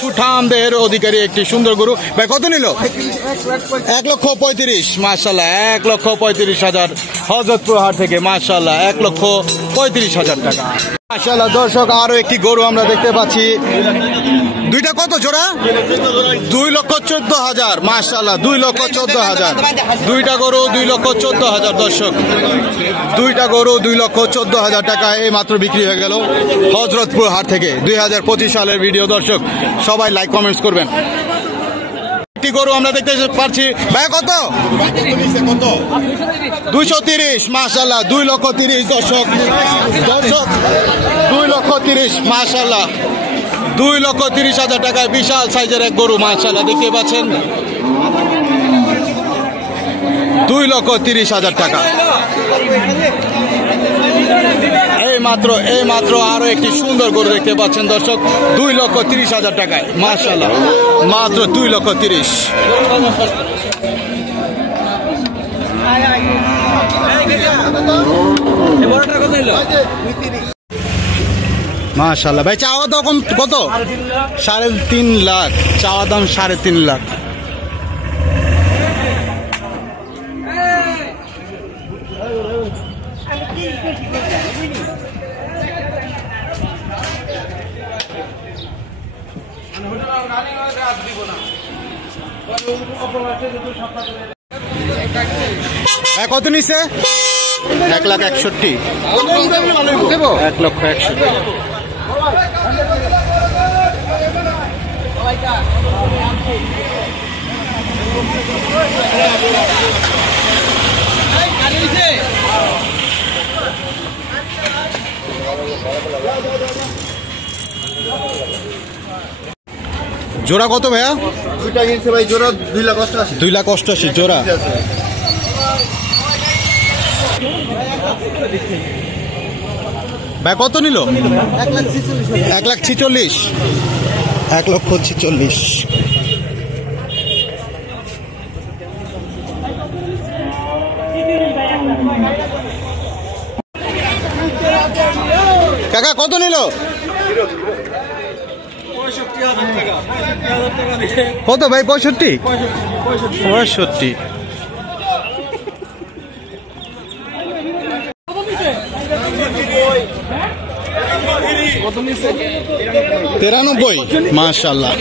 সুঠাম দেহের অধিকারী একটি সুন্দর গরু। ভাই কত নিল? 1,35,000। মাশাআল্লাহ 1,35,000 হযরতপুর হাট থেকে। মাশাআল্লাহ 1,35,000 টাকা। মাশাআল্লাহ দর্শক আরো একটি গরু আমরা দেখতে পাচ্ছি। দুইটা কত জোড়া? 2,14,000। মাশাআল্লাহ 2,14,000। দুইটা গরু 2,14,000 দর্শক। দুইটা গরু 2,14,000 টাকা এই মাত্র বিক্রি হয়ে গেল হযরতপুর হাট থেকে। 2025 সালের ভিডিও দর্শক, সবাই লাইক কমেন্টস করবেন। একটি গরু আমরা দেখতে পাচ্ছি। ভাই কত? 230। মাশাআল্লাহ 2,30,000 দর্শক। দর্শক 2,30,000। মাশাআল্লাহ 2,30,000 টাকায় বিশাল সাইজের এক গরু। মাশাআল্লাহ দেখতে পাচ্ছেন 2,30,000 টাকা। এই মাত্র আরো একটি সুন্দর গরু দেখতে পাচ্ছেন দর্শক, 2,30,000 টাকায়। মাশাআল্লাহ মাত্র 2,30,000। মাশাআল্লাহ ভাই চাওয়া দাম কত? 3.5 লাখ চাওয়া দাম। 3.5 লাখ। কত নিছে? 1,61,000। 1,61,000। জোড়া কত ভাইয়া? দুইটা কিনছে ভাই, জোড়া 2,88,000। 2,88,000 জোড়া। ভাই কত নিল? 1,46,000। 1,46,000। কাকা কত নিল? কত ভাই? 65। 65। $93। মাশাআল্লাহ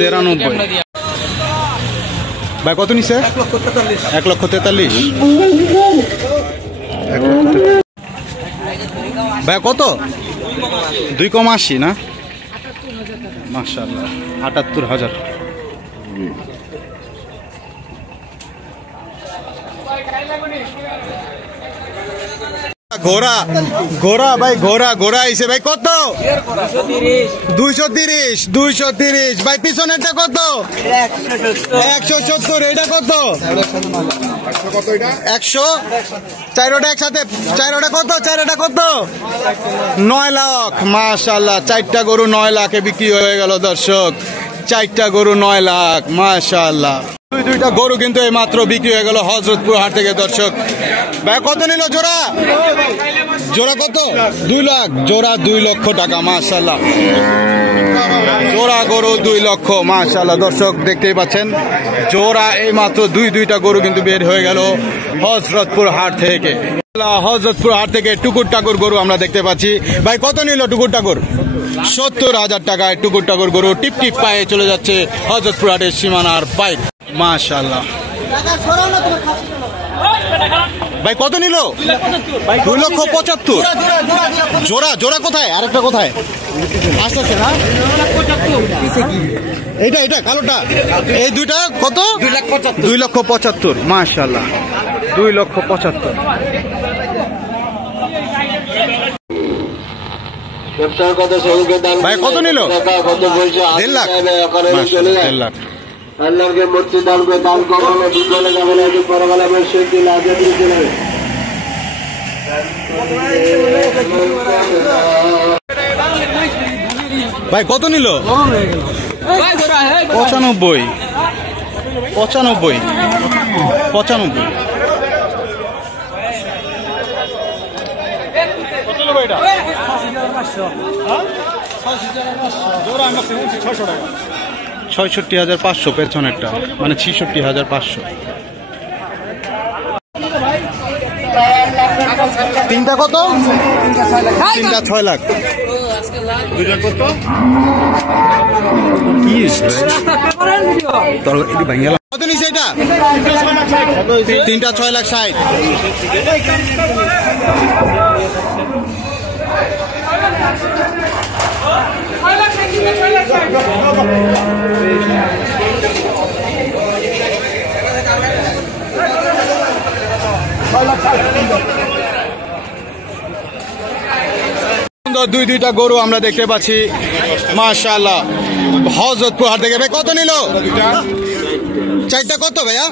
93। ভাই কত নিছে? 1,43,000। ভাই কত? 2,80 না? মাশাআল্লাহ 78,000। ঘোড়া ঘোড়া ভাই ঘোড়া ঘোড়া আইছে ভাই কত? 230 ভাই। পিছনেরটা কত? 170। এটা কত? 100। চারোটা একসাথে। চারোটা কত? চারোটা কত? 9 লাখ। মাশাআল্লাহ 4টা গরু 9 লাখে বিক্রি হয়ে গেল দর্শক। 4টা গরু 9 লাখ। মাশাআল্লাহ দুইটা গরু কিন্তু এই মাত্র বিক্রি হয়ে গেল হযরতপুর হাট থেকে দর্শক। ভাই কত নিল জোড়া? জোড়া কত? 2 লাখ। জোড়া 2 লক্ষ টাকা। মাশাআল্লাহ জোড়া গরু 2 লক্ষ। মাশাআল্লাহ দর্শক দেখতেই পাচ্ছেন জোড়া এই মাত্র দুইটা গরু কিন্তু বের হয়ে গেল হযরতপুর হাট থেকে। হযরতপুর হাট থেকে টুকুর টাকুর গরু আমরা দেখতে পাচ্ছি। ভাই কত নিল টুকুর টাকুর? 70,000 টাকায় টুকুর টাকুর গরু টিপ টিপ পায়ে চলে যাচ্ছে হযরতপুর হাটের সীমানার বাইরে। মাশাআল্লাহ ভাই কত নিল? 2,75,000। জোড়া জোড়া কোথায়? আরেকটা কোথায় আসছে না? এটা কালোটা। এই দুইটা কত? 2,75,000। মাশাআল্লাহ 2,75,000। ভাই কত নিল? 1.5 লাখ। 1.5 লাখ। আল্লাহকে মূর্তি দান করে দান কখনো বিফলে যাবে না। পরকালে অবশ্যই কি লাজে দিতে হবে। ভাই কত নিল? 95। 95। 95। ৬৬,৫০০ পেছনেরটা, মানে ৬৬,৫০০। তিনটা কত? তিনটা ৬ লাখ। কত নিচ্ছে এটা? তিনটা ৬,৬০,০০০। দুইটা গরু আমরা দেখতে পাচ্ছি মাশাআল্লাহ হযরতপুর হাট থেকে। ভাই কত নিল? চারটা কত ভাইয়া?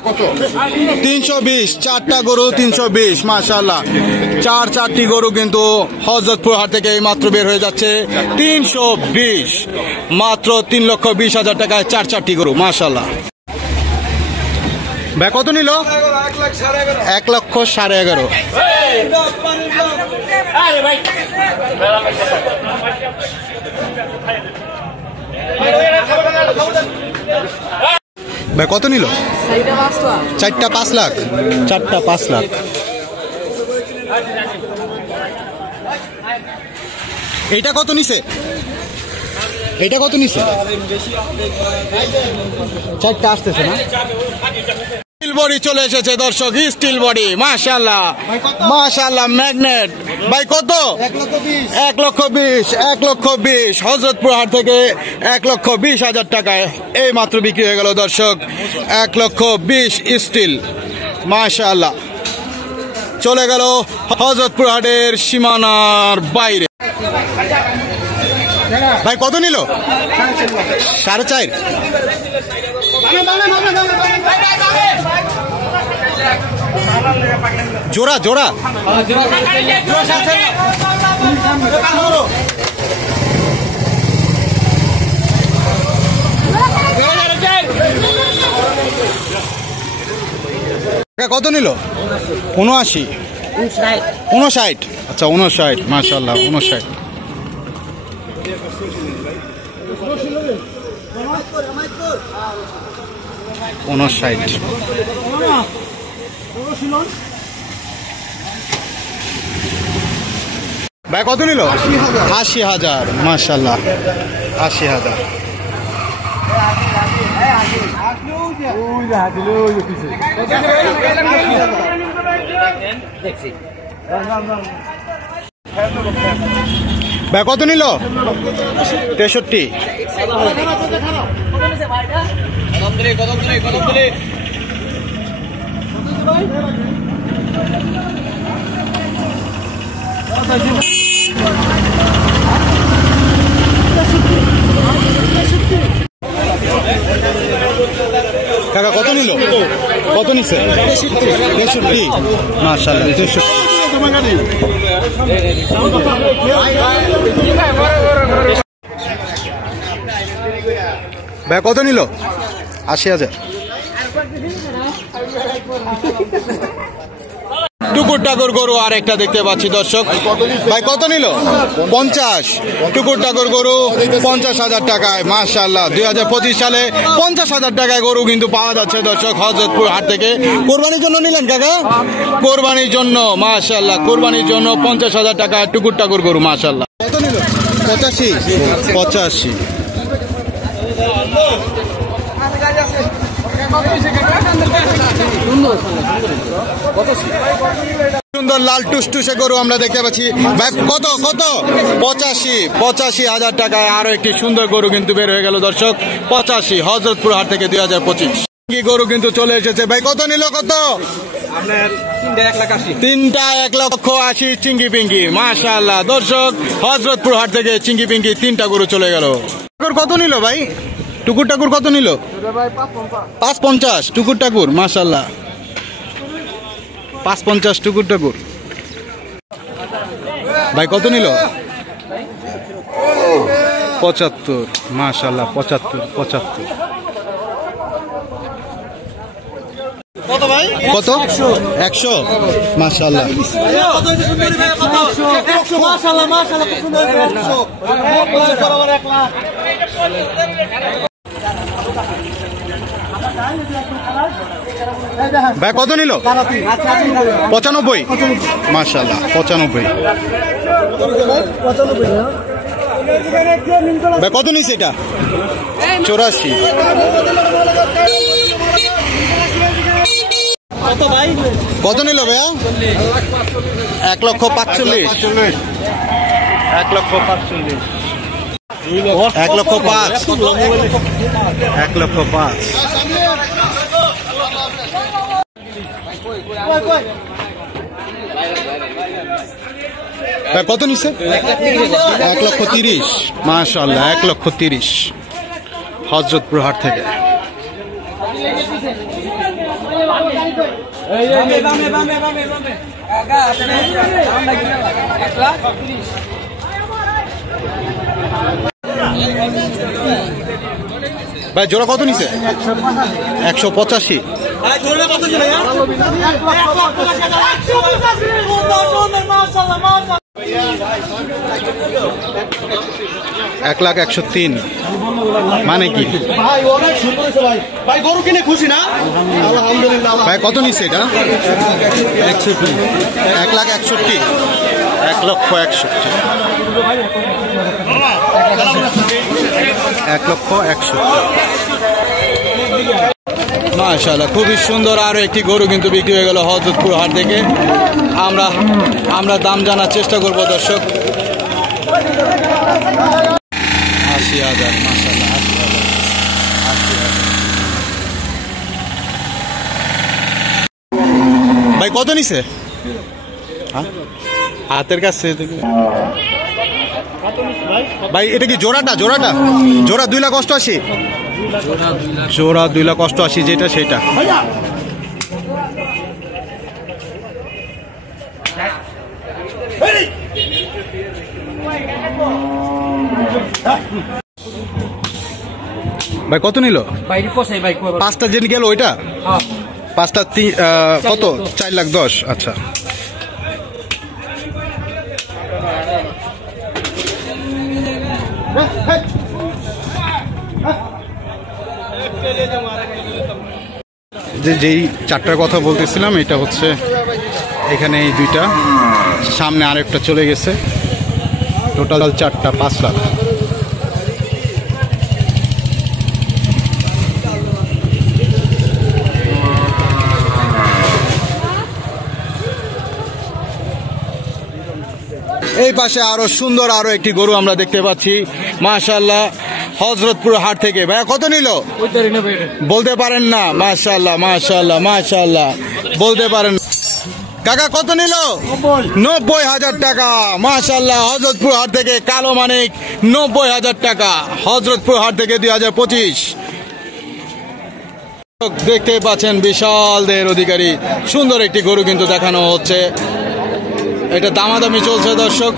320। চারটা গরু 320। মাশাআল্লাহ চারটি গরু কিন্তু হযরতপুর হাট থেকে এই মাত্র বের হয়ে যাচ্ছে। 320, মাত্র 3,20,000 টাকায় চারটি গরু। মাশাআল্লাহ। ভাই কত নিল? 1,11,5,500। ভাই কত নিল? চারটা 5 লাখ। চারটা 5 লাখ। এইটা কত নিছে? এইটা কত নিছে? চারটা আসতেছে না? স্টিল বডি চলে এসেছে দর্শক, স্টিল বডি। মাশাআল্লাহ মাশাআল্লাহ ম্যাগনেট। ভাই কত? 1,20,000। 1,20,000 হযরতপুর হাট থেকে 1,20,000 টাকায় এই মাত্র বিক্রি হয়ে গেল দর্শক। 1,20,000 স্টিল। মাশাআল্লাহ চলে গেল হযরতপুর হাটের সীমানার বাইরে। ভাই কত নিল? 4.5। জোড়া জোড়া কত নিল? 79। 59। আচ্ছা 59। মাশাআল্লাহ 59। ভাই কত নিল? 80,000। মাশাআল্লাহ 80,000। ভাই কত নিল? 63। কাকা কত নিল? কত নিচ্ছে? 63। মাশাআল্লাহ 63। ভাই কত নিল? 80,000। টুকুর টাকুর গরু আর একটা দেখতে পাচ্ছি দর্শক। ভাই কত নিল? 50। টুকুর টাকুর গরু 50,000 টাকায়। মাশাআল্লাহ 2025 সালে 50,000 টাকায় গরু কিন্তু পাওয়া যাচ্ছে দর্শক হযরতপুর হাট থেকে। কোরবানির জন্য নিলেন কাকা? কোরবানির জন্য। মাশাআল্লাহ কোরবানির জন্য 50,000 টাকায় টুকুর টাকুর গরু। মাশাআল্লাহ কত নিল? 85। 85। সুন্দর লাল টুসটুসে গরু আমরা দেখতে পাচ্ছি। ভাই কত? কত? 85,000 টাকায় আরো একটি সুন্দর গরু কিন্তু বের হয়ে গেল দর্শক। 85 হযরতপুর হাট থেকে 2025 গরু কিন্তু চলে এসেছে। ভাই কত নিল? কত? তিনটা 1,80,000 চিঙ্গি পিঙ্গি। মাশাআল্লাহ দর্শক হযরতপুর হাট থেকে চিঙ্গি পিঙ্গি 3টা গরু চলে গেল। কত নিল ভাই? টুকুর টাকুর কত নিল? 550 টুকুর টাকুর। মাশাআল্লাহ 550 টুকুর টাকুর। ভাই কত নিল? 75। মাশাআল্লাহ 75। কত ভাই? কত? 100। মাশাআল্লাহ ভাই কত নিল? 95। মাশাআল্লাহ 95। ভাই কত নিছে এটা? 84। কত নিল ভাইয়া? 1,45,000। 1,45,000। 1,05,000। 1,05,000। কত নিচ্ছে? 1,30,000। মাশাআল্লাহ 1,30,000 হযরতপুর হাট থেকে। ভাই জোড়া কত নিছে? 185। 1,01,03,000 মানে কি? ভাই গরু কিনে খুশি না? আলহামদুলিল্লাহ। ভাই কত নিচ্ছে এটা? 61। 1,61,000। 1,61,000। 1,61,000। মাশাআল্লাহ খুবই সুন্দর আরো একটি গরু কিন্তু বিক্রি হয়ে গেল হযরতপুর হাট থেকে। আমরা দাম জানার চেষ্টা করব দর্শক। 80,000। মাশাআল্লাহ 80,000। ভাই কত নিছে? হাতের কাছে ভাই এটা কি জোড়াটা? জোড়া 2,88,000। জোড়া 2,88,000 যেটা সেটা। ভাই কত নিল? 5টা যেন গেল ওইটা? 5টা কত? 4,10,000। আচ্ছা যেই 4টার কথা বলতেছিলাম এটা হচ্ছে এখানে এই 2টা, সামনে আরেকটা চলে গেছে, টোটাল 4টা 5 লাখ। এই পাশে আরো সুন্দর আরো একটি গরু আমরা দেখতে পাচ্ছি মাশাআল্লাহ হযরতপুর হাট থেকে। ভাইয়া কত নিল? বলতে পারেন না? মাশাআল্লাহ মাশাআল্লাহ মাশাআল্লাহ বলতে পারেন। কাকা কত নিল? 90,000 টাকা। মাশাআল্লাহ হযরতপুর হাট থেকে কালো মানিক 90,000 টাকা হযরতপুর হাট থেকে 2025। দেখতে পাচ্ছেন বিশাল দেহের অধিকারী সুন্দর একটি গরু কিন্তু দেখানো হচ্ছে। এটা দামাদামি চলছে দর্শক।